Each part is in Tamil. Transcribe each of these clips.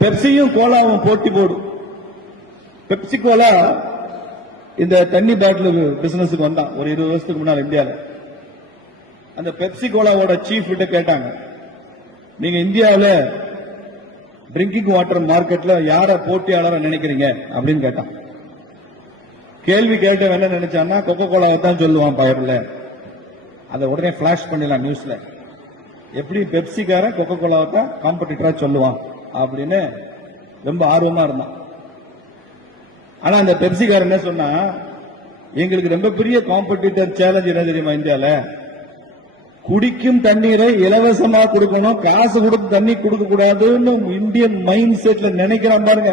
பெப்சியும் கோலாவும் போட்டி போடும். பெப்சி கோலா இந்த தண்ணி பாட்டில் பிசினஸுக்கு வந்தான். ஒரு இருபது வருஷத்துக்கு முன்னால் இந்தியாவில் அந்த பெப்சி கோலாவோட சீஃப் கிட்ட கேட்டாங்க. நீங்க இந்தியாவில் ட்ரிங்கிங் வாட்டர் மார்க்கெட்ல யார போட்டியாளர நினைக்கிறீங்க? அப்படின்னு கேட்டான். கேள்வி கேட்டவன் என்ன நினைச்சான்னா கொக்கோ கோலாவை தான் சொல்லுவான் பயிரில். அதை உடனே பிளாஷ் பண்ணிடலாம் நியூஸ்ல எப்படி பெப்சிக்காரன் கொக்கோ கோலாவை தான் காம்படிட்டரா சொல்லுவான்? அப்படின்னு ரொம்ப ஆர்வமா இருந்தான். ஆனா அந்த பெப்சிக்காரன் என்ன சொன்னா எங்களுக்கு ரொம்ப பெரிய காம்படிட்டர் சேலஞ்ச் என்ன தெரியுமா இந்தியால? குடிக்கும் தண்ணீரை இலவசமா கொடுக்கணும் காசு கொடுத்து தண்ணி கொடுக்க கூடாதுன்னு இந்தியன் மைண்ட் செட்ல நினைக்கிறான் பாருங்க.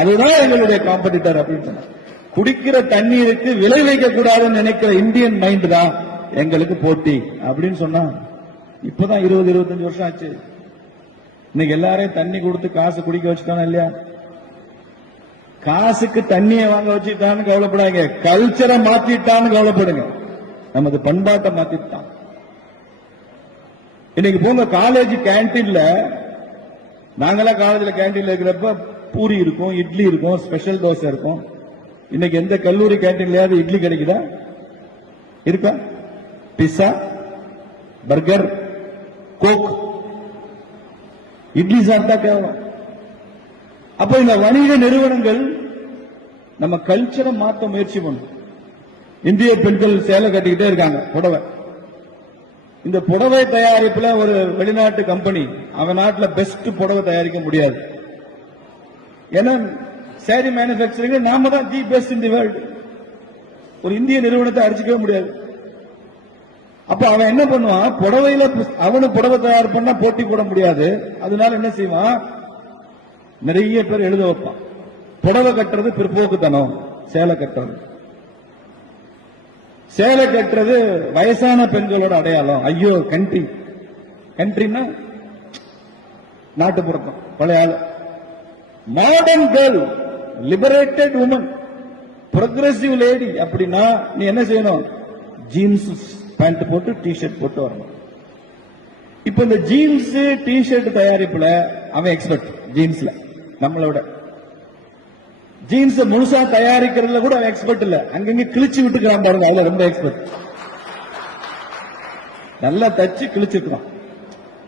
அதுதான் எங்களுடைய காம்படிட்டர் அப்படின்னு சொன்னாங்க குடிக்கிற தண்ணீருக்கு விலை வைக்க கூடாதுன்னு நினைக்கிற இந்தியன் மைண்ட் தான் எங்களுக்கு போட்டி அப்படின்னு சொன்னா இப்பதான் இருபது இருபத்தஞ்சு வருஷம் ஆச்சு. இன்னைக்கு எல்லாரையும் தண்ணி கொடுத்து காசு குடிக்க வச்சுட்டானா இல்லையா? காசுக்கு தண்ணியை வாங்க வச்சுட்டான்னு கவலைப்படாங்க கல்ச்சரை மாத்திட்டான்னு கவலைப்படுங்க. நமது பண்பாட்டை மாத்திட்டான். இன்னைக்கு போங்க காலேஜ் கேன்டீன்ல நாங்களாம் காலேஜ்ல கேன்டீன்ல இருக்கிறப்ப பூரி இருக்கும் இட்லி இருக்கும் ஸ்பெஷல் தோசை இருக்கும். இன்னைக்கு எந்த கல்லூரி கேன்டீன்லயாவது இட்லி கிடைக்குதா? இருக்கா? பிஸ்ஸா பர்கர் கோக் இட்லி சாப்பிட்டா கேவலம். அப்ப இந்த வணிக நிறுவனங்கள் நம்ம கல்ச்சரை மாத்த முயற்சி பண்ணும். இந்திய பெண்கள் சேலை கட்டிக்கிட்டே இருக்காங்க புடவை. இந்த புடவை தயாரிப்புல ஒரு வெளிநாட்டு கம்பெனி அவன் நாட்டில் பெஸ்ட் புடவை தயாரிக்க முடியாது. ஏன்னா சாரி மேனுபேக்சரிங் நாம தான் the best in the world ஒரு இந்திய நிறுவனத்தை அடிச்சுக்கவே முடியாது. அப்ப அவன் என்ன பண்ணுவான்? புடவையில அவனு புடவை தயார் பண்ணா போட்டி போட முடியாது. அதனால என்ன செய்வான்? நிறைய பேர் எழுத வைப்பான். புடவை கட்டுறது பிற்போக்குத்தனம் சேலை கட்டுறது. சேலை கட்டுறது வயசான பெண்களோட அடையாளம். ஐயோ கண்ட்ரி கண்ட்ரின்னா நாட்டுப்புறத்தம் பழைய ஆளு. Modern girl liberated woman progressive lady அப்படின்னா நீ என்ன செய்யணும்? ஜீன்ஸ் பேண்ட் போட்டு டி ஷர்ட் போட்டு வரணும். இப்ப இந்த ஜீன்ஸ் டி ஷர்ட் தயாரிப்புல அவன் எக்ஸ்பர்ட் ஜீன்ஸ்ல நம்மளோட. ஜீன்ஸ் முழுசா தயாரிக்கிறதுல கூட அவன் எக்ஸ்பர்ட் இல்ல. அங்கங்க கிழிச்சு விட்டுக்கிறான் பாருங்க அதுல ரொம்ப எக்ஸ்பர்ட் நல்லா தச்சு கிழிச்சிருக்கிறான்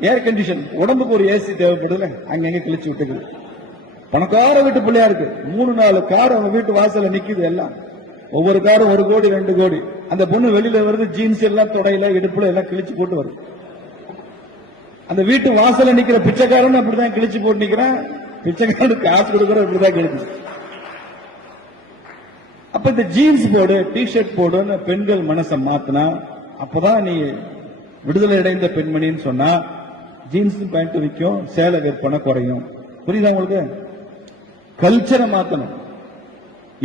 ஏர் கண்டிஷன் உடம்புக்கு ஒரு ஏசி தேவைப்படுதுல அங்கங்க கிழிச்சு விட்டுக்குது. பணக்கார வீட்டு பிள்ளையா இருக்கு. மூணு நாலு கார் அவங்க வீட்டு வாசல்ல நிக்குது எல்லாம். ஒவ்வொரு காரும் ஒரு கோடி ரெண்டு கோடி. அந்த பொண்ணு வெளியில வருது ஜீன்ஸ் எல்லாம் தொடையில இடுப்புல எல்லாம் கிழிச்சு போட்டு வருது. அந்த வீட்டு வாசல்ல நிக்கிற பிச்சைக்காரன் அப்படிதான் கிழிச்சு போட்டு நிக்கிறான். பிச்சைக்காரனுக்கு காசு கொடுக்கற இப்படிதான் கிழிச்சு. அப்ப இந்த ஜீன்ஸ் போடு டி ஷர்ட் போடுன்னு பெண்கள் மனசை மாத்தினா அப்பதான் நீ விடுதலை அடைந்த பெண்மணின்னு சொன்னா ஜீன்ஸ் பேண்ட் விற்கும் சேலை விற்பனை குறையும். புரியுதா உங்களுக்கு? கல்ச்சரை மாத்தணும்.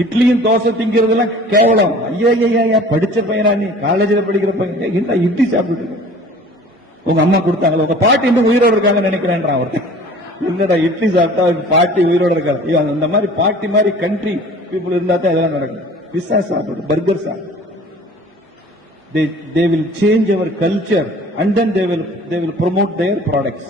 இட்லியும் தோசை திங்கிறதெல்லாம் கேவலம். ஐயா ஐயா படிச்ச பையனா நீ? காலேஜில் படிக்கிற பையன். என்ன இட்லி சாப்பிட்டு உங்க அம்மா கொடுத்தாங்களா உங்க பாட்டி இன்னும் உயிரோட இருக்காங்கன்னு நினைக்கிறேன்றான் ஒருத்தன் இல்லடா இட்லி சாப்பிட்டா பாட்டி உயிரோட இருக்காது. ஐயோ, அந்த மாதிரி பாட்டி மாதிரி கண்ட்ரி பீப்புள் இருந்தா தான் இதெல்லாம் நடக்கும். பிஸ்ஸா சாப்பிடு பர்கர் சாப்பிடு. They they will change our culture and then they will they will promote their products.